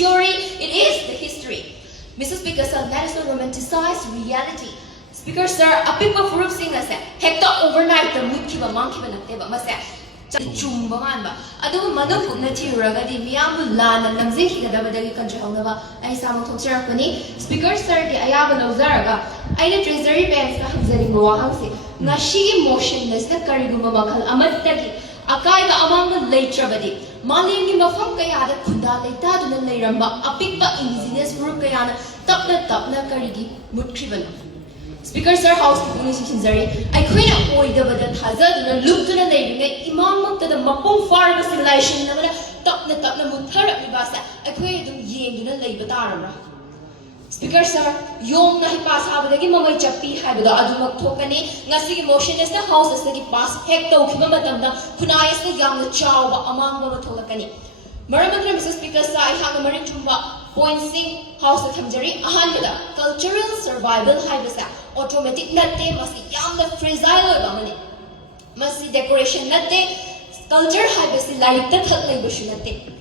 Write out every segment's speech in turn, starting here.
theory, it is the history. Mr. Speaker, sir, let us not romanticize reality. Speaker, sir, apikpa furup sing ase hekta overnight the mutkiba monkeyba natteba mase chumba manba adu manam pukna thiruraga di miyam lana lamjing higadabadagi controlnaba ai samu thokcharakani. Speaker, sir, di ayaba lawzaraga aina treasury banks ka hamzaringo wahangse ngashigi motionless na kariguma makhal amattagi akaiba amanga leitrabadi malingi mafam kayada khunda leitaduna leiramba apikpa indigenous group kayana tapna karigi mutkhribana. Speaker, sir, House Communication Zari, I queen a boy the hazard and look to the neighboring Imam to the Mapung farm simulation, tapna muthara ibasa, I queen to ying to the labor tarara. Speaker, sir, Yom Nahi pass Habagi Mama Chapi Habida Aduma Tokani, Nasi motion is the house as the pass Hecto Kimamatanda, Kuna is the young child among Babatolakani. Maramadra, Mr. Speaker, sir, I have a marine tumba. Pointing House of Hamjari, Ahandada, cultural survival Hibasa, automatic natte, must yam the fragile domini. Must decoration natte, culture Hibasi like the Bushunate.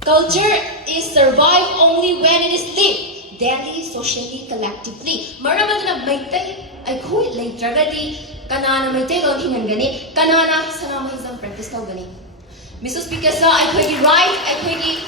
Culture is survive only when it is lived, daily, socially, collectively. Maramadana Maite, I quit late Dragadi, Kanana Maite Himangani, Kanana Sanamazam practice Togani. Mr. Speaker, sir, I quit right, I quit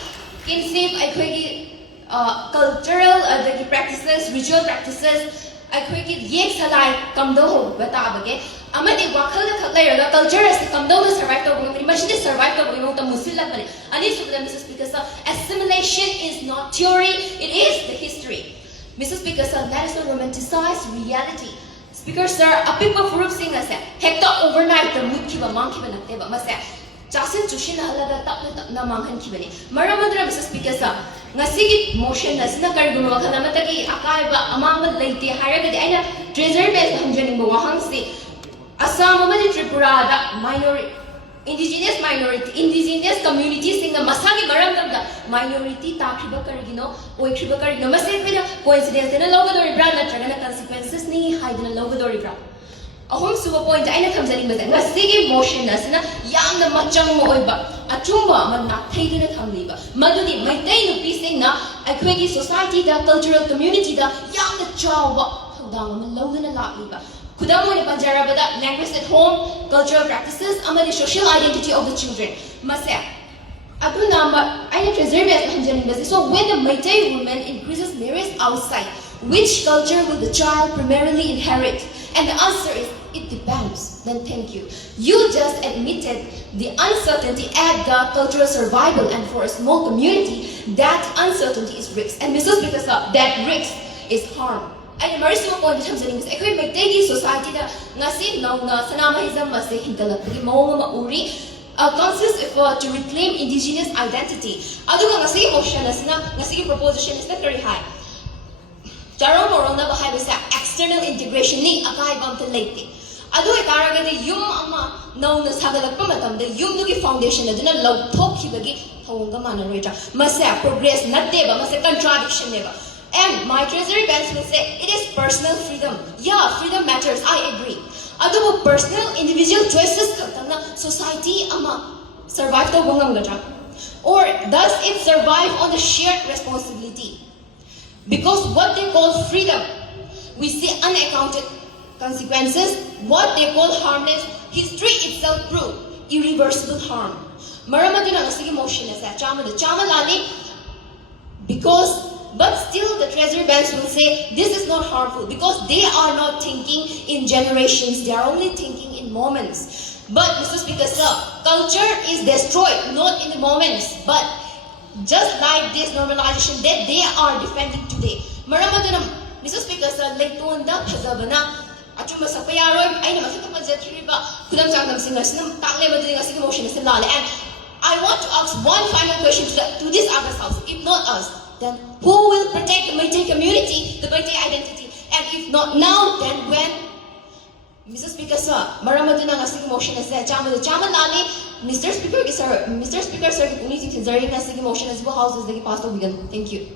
kinship, I quit cultural practices, ritual practices, I quit yek salai, come do ho, batabage. Amadi wakal the Kalera, culture as the come do survive the women, machine survive the women, the Musilla. And this is Mr. Speaker, sir, assimilation is not theory, it is the history. Mr. Speaker, sir, let us not romanticize reality. Speaker, sir, a people furup sing us, hecta overnight the mutkiba monkeyba natteba mase. Jasin Chushin Halaga Tapna Mankan Kibani. Maramadra, Mr. Speaker, sir. Nasigi motion as Nakarguma Kanamatagi, Akaiba, Amama Lady, Haragadi, Treasury Base Hanjaning Wahangsi, Assam, Tripura, minority, indigenous communities in the Masagi Maramanda, minority, Takiba Karigino, Oikiba Karino, Masakina, coincidence in a Logadori brand, and consequences, ni hide in a Logadori brand. A home super point, I comes in with a singing motionless, young the machang moiba, a chumba, but not taken at Hamliba. Maduni, my day of peace now, a quiggy society, the cultural community, the young the child, down the low in a lot liba. Kudamu Panjarabada, language at home, cultural practices, and the social identity of the children. Masa. Akunamba, I preserve as so when the Meitei woman increases marriage outside, which culture will the child primarily inherit? And the answer is, it depends. Then thank you. You just admitted the uncertainty at the cultural survival, and for a small community, that uncertainty is risk. And Mr. Speaker, that risk is harm. And the Marisimo point in terms of English, I make taking society that Nasi no Sanamahism must say Hintalaki Moma Uri consists of to reclaim indigenous identity. Aduga Nasi motion as Nasi proposition is not very high. Charon Morona Bahai external integration ni Akai Bump late. Adu Taraga the Yum Ama known as Hagalapamatam, the Yumuki Foundation, the low Tokibagi, Tonga Manaraja, must have progress, not deba, must have contradiction never. And my treasury banks will say it is personal freedom. Yeah, freedom matters, I agree. Adu personal individual choices society ama survive the Wangam. Or does it survive on the shared responsibility? Because what they call freedom, we see unaccounted consequences. What they call harmless, history itself proved irreversible harm. Maramaduna Nasigi motion is that Chama the Chamalani, because but still the treasury banks will say this is not harmful because they are not thinking in generations, they are only thinking in moments. But Mr. Speaker, sir, culture is destroyed not in the moments, but just like this normalization that they are defending today. Maramadunam, Mr. Speaker, sir, late on the Pazabana, Achuma Sapayaro, I never took a Zetriba, Kudam Sangam singers, Tale doing a single motion is and I want to ask one final question to this other house. If not us, then who will protect the Meitei community, the Meitei identity? And if not now, then when? Mr. Speaker, sir, Maramaduna Nasig motion is that Chamalani, Mr. Speaker, sir, Mr. Speaker, sir, Unity Tinzari Nasig motion as well houses the past of vegan. Thank you.